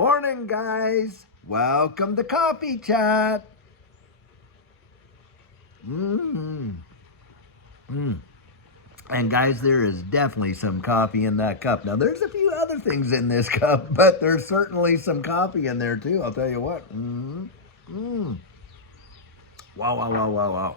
Morning, guys. Welcome to Coffee Chat. And guys, there is definitely some coffee in that cup. Now, there's a few other things in this cup, but there's certainly some coffee in there too. I'll tell you what. Wow.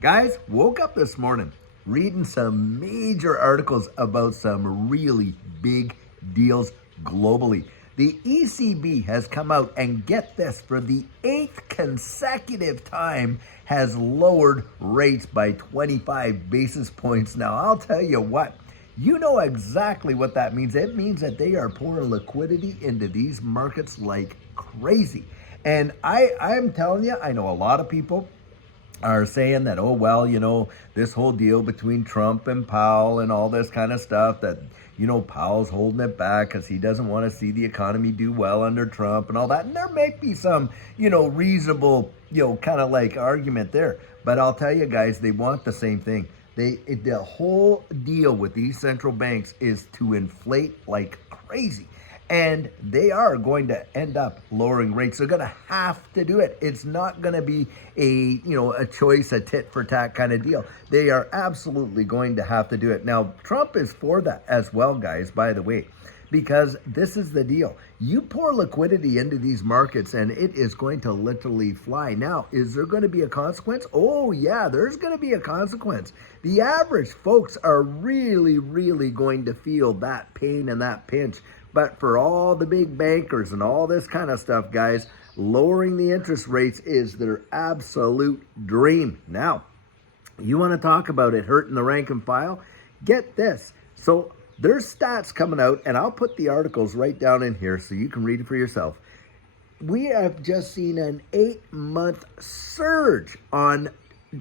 Guys, woke up this morning reading some major articles about some really big deals globally. The ECB has come out and, get this, for the 8th consecutive time has lowered rates by 25 basis points. Now, I'll tell you what, you know exactly what that means. It means that they are pouring liquidity into these markets like crazy. And I'm telling you, I know a lot of people are saying that, oh, well, this whole deal between Trump and Powell and all this kind of stuff, that, Powell's holding it back because he doesn't want to see the economy do well under Trump and all that. And there may be some, reasonable, kind of like argument there. But I'll tell you guys, they want the same thing. The whole deal with these central banks is to inflate like crazy. And they are going to end up lowering rates. They're going to have to do it. It's not going to be a choice, a tit for tat kind of deal. They are absolutely going to have to do it. Now, Trump is for that as well, guys, by the way, because this is the deal. You pour liquidity into these markets and it is going to literally fly. Now, is there going to be a consequence? Oh, yeah, there's going to be a consequence. The average folks are really, really going to feel that pain and that pinch. But for all the big bankers and all this kind of stuff, guys, lowering the interest rates is their absolute dream. Now, you want to talk about it hurting the rank and file? Get this. So there's stats coming out, and I'll put the articles right down in here so you can read it for yourself. We have just seen an 8-month surge on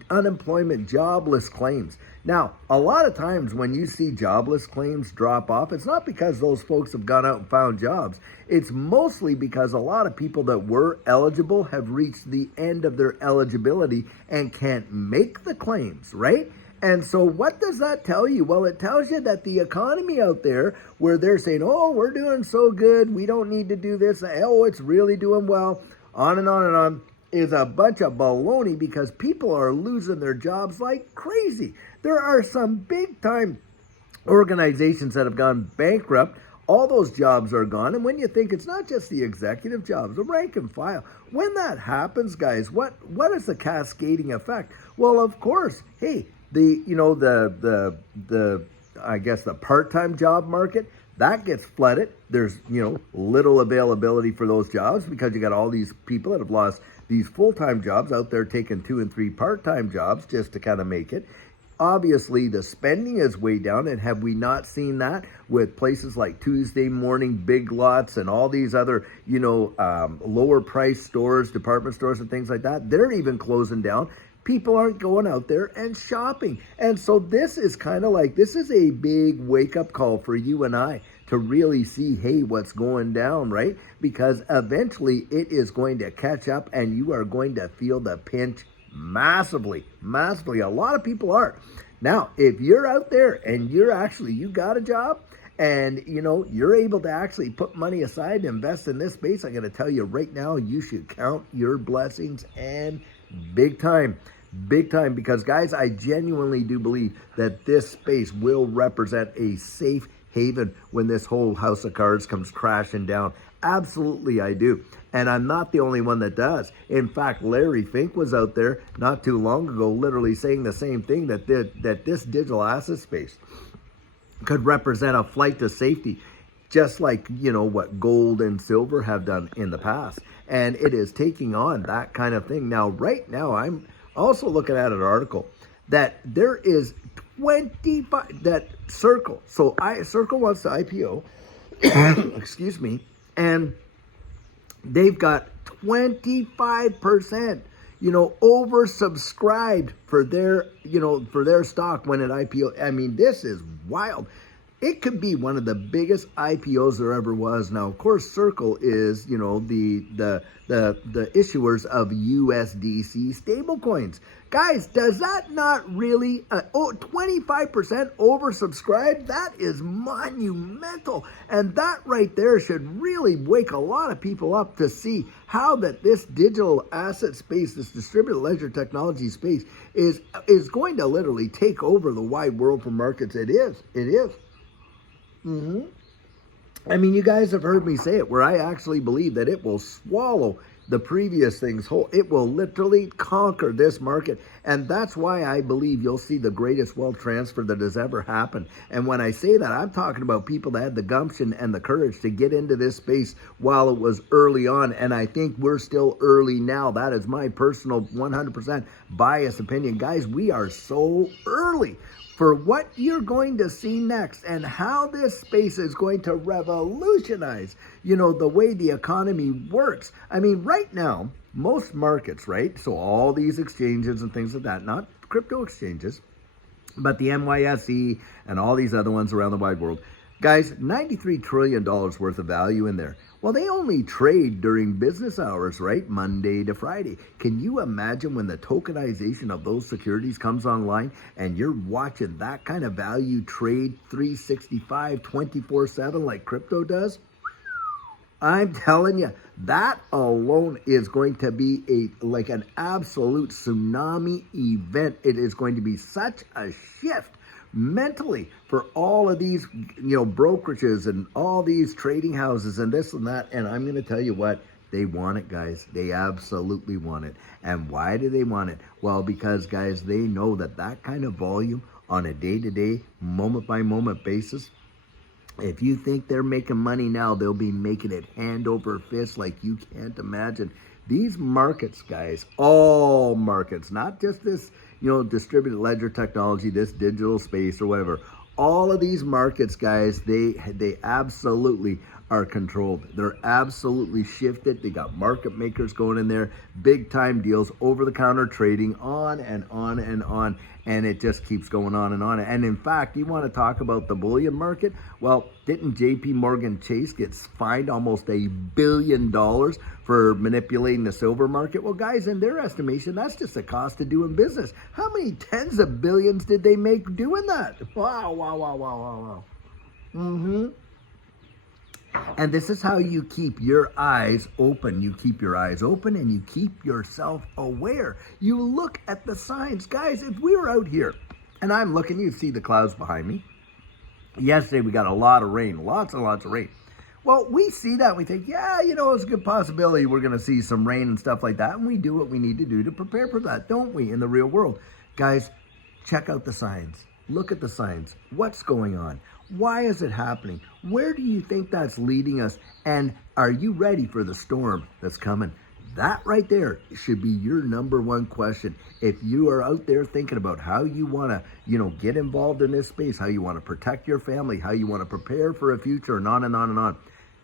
unemployment jobless claims. Now, a lot of times when you see jobless claims drop off, it's not because those folks have gone out and found jobs. It's mostly because a lot of people that were eligible have reached the end of their eligibility and can't make the claims, right? And so what does that tell you? Well, it tells you that the economy out there, where they're saying, oh, we're doing so good, we don't need to do this, oh, it's really doing well, on and on and on, is a bunch of baloney, because people are losing their jobs like crazy. There are some big time organizations that have gone bankrupt. All those jobs are gone. And when you think it's not just the executive jobs, the rank and file, when that happens, guys, what is the cascading effect? Well, of course, hey, the part-time job market, that gets flooded. There's, little availability for those jobs because you got all these people that have lost these full-time jobs out there taking 2 and 3 part-time jobs just to kind of make it. Obviously, the spending is way down, and have we not seen that with places like Tuesday Morning, Big Lots, and all these other, lower price stores, department stores, and things like that? They're even closing down. People aren't going out there and shopping. And so this is a big wake-up call for you and I to really see, hey, what's going down, right? Because eventually it is going to catch up and you are going to feel the pinch massively. A lot of people are. Now, if you're out there and you got a job and, you're able to actually put money aside and invest in this space, I got to tell you right now, you should count your blessings, and big time, because guys, I genuinely do believe that this space will represent a safe haven when this whole house of cards comes crashing down. Absolutely, I do. And I'm not the only one that does. In fact, Larry Fink was out there not too long ago literally saying the same thing, that this digital asset space could represent a flight to safety, just like, what gold and silver have done in the past. And it is taking on that kind of thing. Now, right now, I'm also looking at an article that there is 25, that Circle. So Circle wants to IPO, excuse me, and they've got 25%, oversubscribed for their stock when it IPO. I mean, this is wild. It could be one of the biggest IPOs there ever was. Now, of course, Circle is, the issuers of USDC stablecoins. Guys, does that not really 25% oversubscribed? That is monumental, and that right there should really wake a lot of people up to see how that this digital asset space, this distributed ledger technology space, is going to literally take over the wide world for markets. It is. I mean, you guys have heard me say it, where I actually believe that it will swallow the previous things whole. It will literally conquer this market. And that's why I believe you'll see the greatest wealth transfer that has ever happened. And when I say that, I'm talking about people that had the gumption and the courage to get into this space while it was early on. And I think we're still early now. That is my personal 100% biased opinion. Guys, we are so early for what you're going to see next and how this space is going to revolutionize, the way the economy works. I mean, right now, most markets, right? So all these exchanges and things like that, not crypto exchanges, but the NYSE and all these other ones around the wide world. Guys, $93 trillion worth of value in there. Well, they only trade during business hours, right? Monday to Friday. Can you imagine when the tokenization of those securities comes online and you're watching that kind of value trade 365, 24/7 like crypto does? I'm telling you, that alone is going to be like an absolute tsunami event. It is going to be such a shift mentally for all of these, brokerages and all these trading houses and this and that. And I'm going to tell you what, they want it, guys. They absolutely want it. And why do they want it? Well, because, guys, they know that kind of volume on a day-to-day, moment-by-moment basis, if you think they're making money now, they'll be making it hand over fist like you can't imagine. These markets, guys, all markets, not just this, distributed ledger technology, this digital space or whatever. All of these markets, guys, they absolutely are controlled. They're absolutely shifted. They got market makers going in there, big time deals, over-the-counter trading, on and on and on. And it just keeps going on and on. And in fact, you want to talk about the bullion market? Well, didn't JP Morgan Chase get fined almost $1 billion for manipulating the silver market? Well, guys, in their estimation, that's just the cost of doing business. How many tens of billions did they make doing that? Wow. And this is how you keep your eyes open. You keep your eyes open and you keep yourself aware. You look at the signs. Guys, if we were out here and I'm looking, you see the clouds behind me. Yesterday we got a lot of rain, lots and lots of rain. Well, we see that and we think, yeah, it's a good possibility we're going to see some rain and stuff like that. And we do what we need to do to prepare for that, don't we, in the real world? Guys, check out the signs. Look at the signs. What's going on? Why is it happening? Where do you think that's leading us? And are you ready for the storm that's coming? That right there should be your number one question. If you are out there thinking about how you want to, get involved in this space, how you want to protect your family, how you want to prepare for a future, and on and on and on,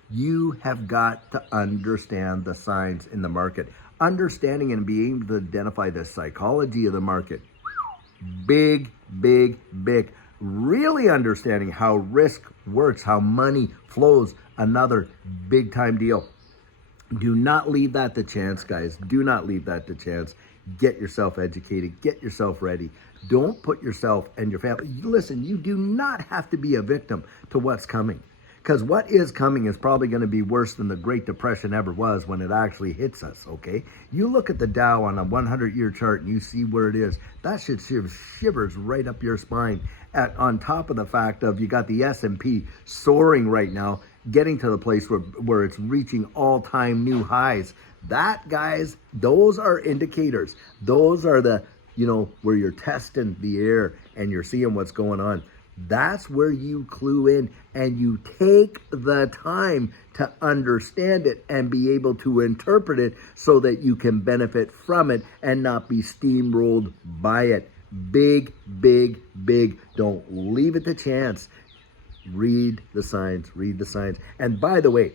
you have got to understand the signs in the market. Understanding and being able to identify the psychology of the market. Big. Really understanding how risk works, how money flows, another big time deal. Do not leave that to chance, guys. Do not leave that to chance. Get yourself educated. Get yourself ready. Don't put yourself and your family. Listen, you do not have to be a victim to what's coming. Because what is coming is probably going to be worse than the Great Depression ever was when it actually hits us, okay? You look at the Dow on a 100-year chart and you see where it is. That shit shivers right up your spine. On top of the fact of you got the S&P soaring right now, getting to the place where it's reaching all-time new highs. That, guys, those are indicators. Those are the, where you're testing the air and you're seeing what's going on. That's where you clue in and you take the time to understand it and be able to interpret it so that you can benefit from it and not be steamrolled by it. Big. Don't leave it to chance. Read the signs. And by the way,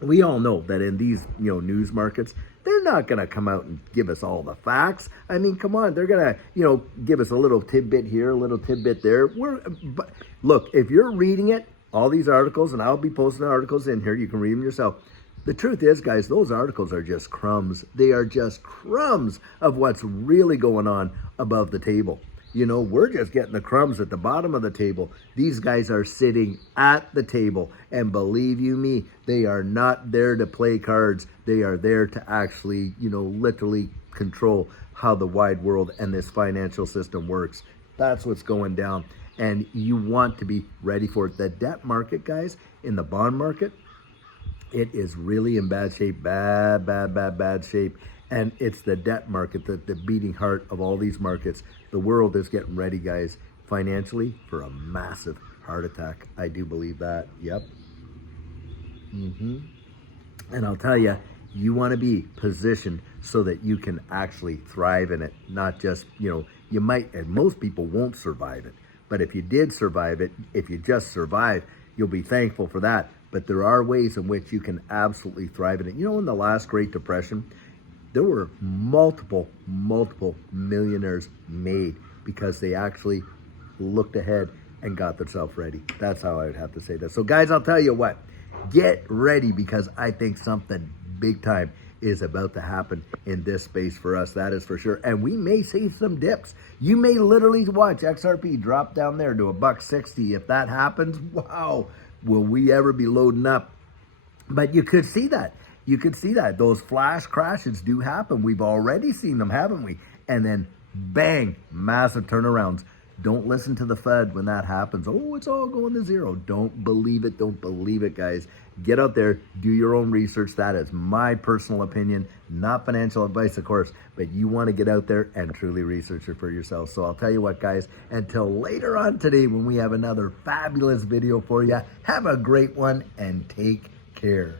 we all know that in these, news markets, they're not going to come out and give us all the facts. I mean, come on, they're going to, give us a little tidbit here, a little tidbit there. But look, if you're reading it, all these articles, and I'll be posting articles in here, you can read them yourself. The truth is, guys, those articles are just crumbs. They are just crumbs of what's really going on above the table. We're just getting the crumbs at the bottom of the table. These guys are sitting at the table. And believe you me, they are not there to play cards. They are there to actually, literally control how the wide world and this financial system works. That's what's going down. And you want to be ready for it. The debt market, guys, in the bond market, it is really in bad shape, bad shape. And it's the debt market, the beating heart of all these markets. The world is getting ready, guys, financially for a massive heart attack. I do believe that. Yep. And I'll tell you, you want to be positioned so that you can actually thrive in it. Not just, you might, and most people won't survive it. But if you did survive it, if you just survive, you'll be thankful for that. But there are ways in which you can absolutely thrive in it. In the last Great Depression, there were multiple millionaires made because they actually looked ahead and got themselves ready. That's how I would have to say that. So guys, I'll tell you what, get ready, because I think something big time is about to happen in this space for us. That is for sure. And we may see some dips. You may literally watch XRP drop down there to $1.60. If that happens, wow, will we ever be loading up? But you could see that. You could see that. Those flash crashes do happen. We've already seen them, haven't we? And then bang, massive turnarounds. Don't listen to the Fed when that happens. Oh, it's all going to zero. Don't believe it. Don't believe it, guys. Get out there, do your own research. That is my personal opinion, not financial advice, of course, but you want to get out there and truly research it for yourself. So I'll tell you what, guys, until later on today when we have another fabulous video for you, have a great one and take care.